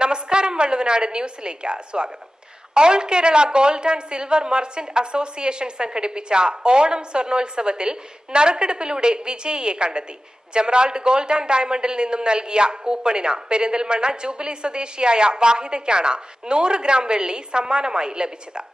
നമസ്കാരം, വള്ളുവനാട് ന്യൂസിലേക്ക് സ്വാഗതം. All Kerala gold and silver merchant association സംഘടിപ്പിച്ച ഓണം സ്വർണോത്സവത്തിൽ നറുക്കെടുപ്പിലൂടെ വിജയിയെ കണ്ടെത്തി. ജമറാൾഡ് ഗോൾഡ് ആൻഡ് ഡയമണ്ടിൽ നിന്നും നൽകിയ കൂപ്പണിന് പെരിന്തൽമണ്ണ ജൂബിലി സ്വദേശിയായ വാഹിദയ്ക്കാണ് 100 ഗ്രാം വെള്ളി സമ്മാനമായി ലഭിച്ചത്.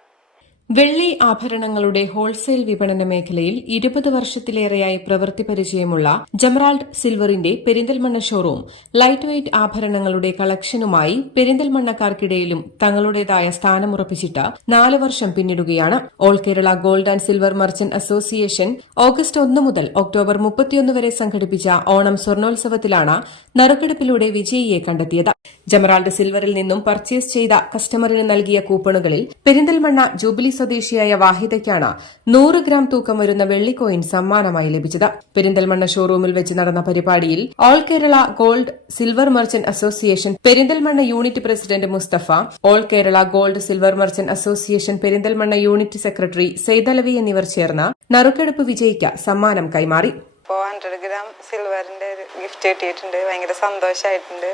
വെള്ളി ആഭരണങ്ങളുടെ ഹോൾസെയിൽ വിപണന മേഖലയിൽ 20 വർഷത്തിലേറെയായി പ്രവൃത്തി പരിചയമുള്ള ജമറാൾഡ് സിൽവറിന്റെ പെരിന്തൽമണ്ണ ഷോറൂം ലൈറ്റ് വെയ്റ്റ് ആഭരണങ്ങളുടെ കളക്ഷനുമായി പെരിന്തൽമണ്ണക്കാർക്കിടയിലും തങ്ങളുടേതായ സ്ഥാനമുറപ്പിച്ചിട്ട് 4 വർഷം പിന്നിടുകയാണ്. All Kerala gold and silver merchant association August 1 മുതൽ ഒക്ടോബർ 31 വരെ സംഘടിപ്പിച്ച ഓണം സ്വർണോത്സവത്തിലാണ് നറുക്കെടുപ്പിലൂടെ വിജയിയെ കണ്ടെത്തിയത്. ജമറാൾഡ് സിൽവറിൽ നിന്നും പർച്ചേസ് ചെയ്ത കസ്റ്റമറിന് നൽകിയ കൂപ്പണുകളിൽ പെരിന്തൽമണ്ണ ജൂബിലി സ്വദേശിയായ വാഹിദയ്ക്കാണ് 100 ഗ്രാം തൂക്കം വരുന്ന വെള്ളി കോയിൻ സമ്മാനമായി ലഭിച്ചത്. പെരിന്തൽമണ്ണ ഷോറൂമിൽ വെച്ച് നടന്ന പരിപാടിയിൽ all Kerala gold silver merchant association Perinthalmanna unit president Mustafa, all Kerala gold silver merchant association Perinthalmanna unit secretary Saidalavi എന്നിവർ ചേർന്ന് നറുക്കെടുപ്പ് വിജയിക്ക് സമ്മാനം കൈമാറി. 100 ഗ്രാം സിൽവറിന്റെ ഗിഫ്റ്റ് കിട്ടിയിട്ടുണ്ട്. ഭയങ്കര സന്തോഷമായിട്ടുണ്ട്.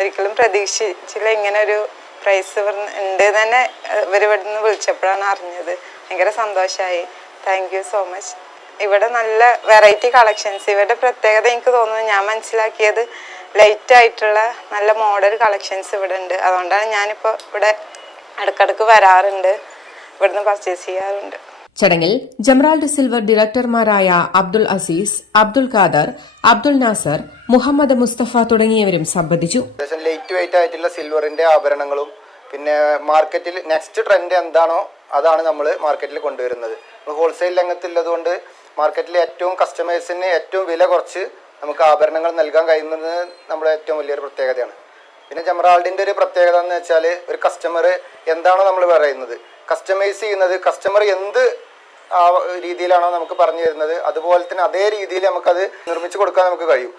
ഒരിക്കലും പ്രതീക്ഷിച്ചില്ല ഇങ്ങനെ ഒരു പ്രൈസ് ഉണ്ട് തന്നെ. ഇവരിവിടുന്ന് വിളിച്ചപ്പോഴാണ് അറിഞ്ഞത്. ഭയങ്കര സന്തോഷമായി. Thank you so much. ഇവിടെ നല്ല വെറൈറ്റി കളക്ഷൻസ്. ഇവരുടെ പ്രത്യേകത എനിക്ക് തോന്നുന്നു, ഞാൻ മനസ്സിലാക്കിയത് ലൈറ്റ് ആയിട്ടുള്ള നല്ല മോഡൽ കളക്ഷൻസ് ഇവിടെ ഉണ്ട്. അതുകൊണ്ടാണ് ഞാനിപ്പോൾ ഇവിടെ ഇടയ്ക്കിടയ്ക്ക് വരാറുണ്ട്, ഇവിടുന്ന് പർച്ചേസ് ചെയ്യാറുണ്ട്. ചടങ്ങിൽ ജമറാൾഡ് സിൽവർ ഡയറക്ടർമാരായ അബ്ദുൾ അസീസ്, അബ്ദുൾ ഖാദർ, അബ്ദുൾ നാസർ, മുഹമ്മദ് മുസ്തഫ തുടങ്ങിയവരും സംബന്ധിച്ചു. ലൈറ്റ് വെയിറ്റ് ആയിട്ടുള്ള സിൽവറിന്റെ ആഭരണങ്ങളും പിന്നെ മാർക്കറ്റിൽ നെക്സ്റ്റ് ട്രെൻഡ് എന്താണോ അതാണ് നമ്മൾ മാർക്കറ്റിൽ കൊണ്ടുവരുന്നത്. ഹോൾസെയിൽ രംഗത്തുള്ളതുകൊണ്ട് മാർക്കറ്റിൽ ഏറ്റവും കസ്റ്റമേഴ്സിന് ഏറ്റവും വില കുറച്ച് നമുക്ക് ആഭരണങ്ങൾ നൽകാൻ കഴിയുന്നത് നമ്മുടെ ഏറ്റവും വലിയൊരു പ്രത്യേകതയാണ്. പിന്നെ ജമറാൾഡിന്റെ ഒരു പ്രത്യേകത എന്ന് വെച്ചാൽ ഒരു കസ്റ്റമർ എന്താണോ നമ്മൾ പറയുന്നത്, കസ്റ്റമൈസ് ചെയ്യുന്നത്, കസ്റ്റമർ എന്ത് രീതിയിലാണോ നമുക്ക് പറഞ്ഞു തരുന്നത് അതുപോലെ തന്നെ അതേ രീതിയിൽ നമുക്കത് നിർമ്മിച്ചു കൊടുക്കാൻ നമുക്ക് കഴിയും.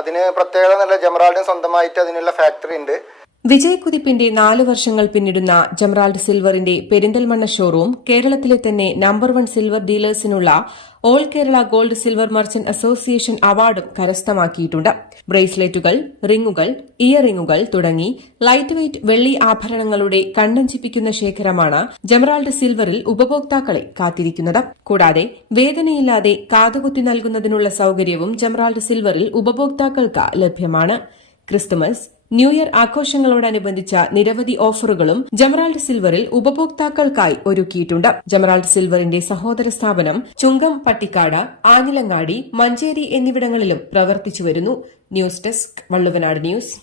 അതിന് പ്രത്യേകത നല്ല ജമറാൾഡിന് സ്വന്തമായിട്ട് അതിനുള്ള ഫാക്ടറി ഉണ്ട്. വിജയക്കുതിപ്പിന്റെ 4 വർഷങ്ങൾ പിന്നിടുന്ന ജമറാൾഡ് സിൽവറിന്റെ പെരിന്തൽമണ്ണ ഷോറൂം കേരളത്തിലെ തന്നെ നമ്പർ 1 സിൽവർ ഡീലേഴ്സിനുള്ള all Kerala gold silver merchant association അവാർഡും കരസ്ഥമാക്കിയിട്ടുണ്ട്. ബ്രേസ്ലെറ്റുകൾ, റിങ്ങുകൾ, ഇയറിങ്ങുകൾ തുടങ്ങി ലൈറ്റ് വെയ്റ്റ് വെള്ളി ആഭരണങ്ങളുടെ കണ്ണഞ്ചിപ്പിക്കുന്ന ശേഖരമാണ് ജമറാൾഡ് സിൽവറിൽ ഉപഭോക്താക്കളെ കാത്തിരിക്കുന്നത്. കൂടാതെ വേദനയില്ലാതെ കാതുകുത്തി നൽകുന്നതിനുള്ള സൌകര്യവും ജമറാൾഡ് സിൽവറിൽ ഉപഭോക്താക്കൾക്ക് ലഭ്യമാണ്. ക്രിസ്തുമസ്, ന്യൂ ഇയർ ആഘോഷങ്ങളോടനുബന്ധിച്ച നിരവധി ഓഫറുകളും ജമറാൾഡ് സിൽവറിൽ ഉപഭോക്താക്കൾക്കായി ഒരുക്കിയിട്ടുണ്ട്. ജമറാൾഡ് സിൽവറിന്റെ സഹോദര സ്ഥാപനം ചുങ്കം, പട്ടിക്കാട്, ആഞ്ഞിലങ്ങാടി, മഞ്ചേരി എന്നിവിടങ്ങളിലും പ്രവർത്തിച്ചുവരുന്നു. News desk, Valluvanad news.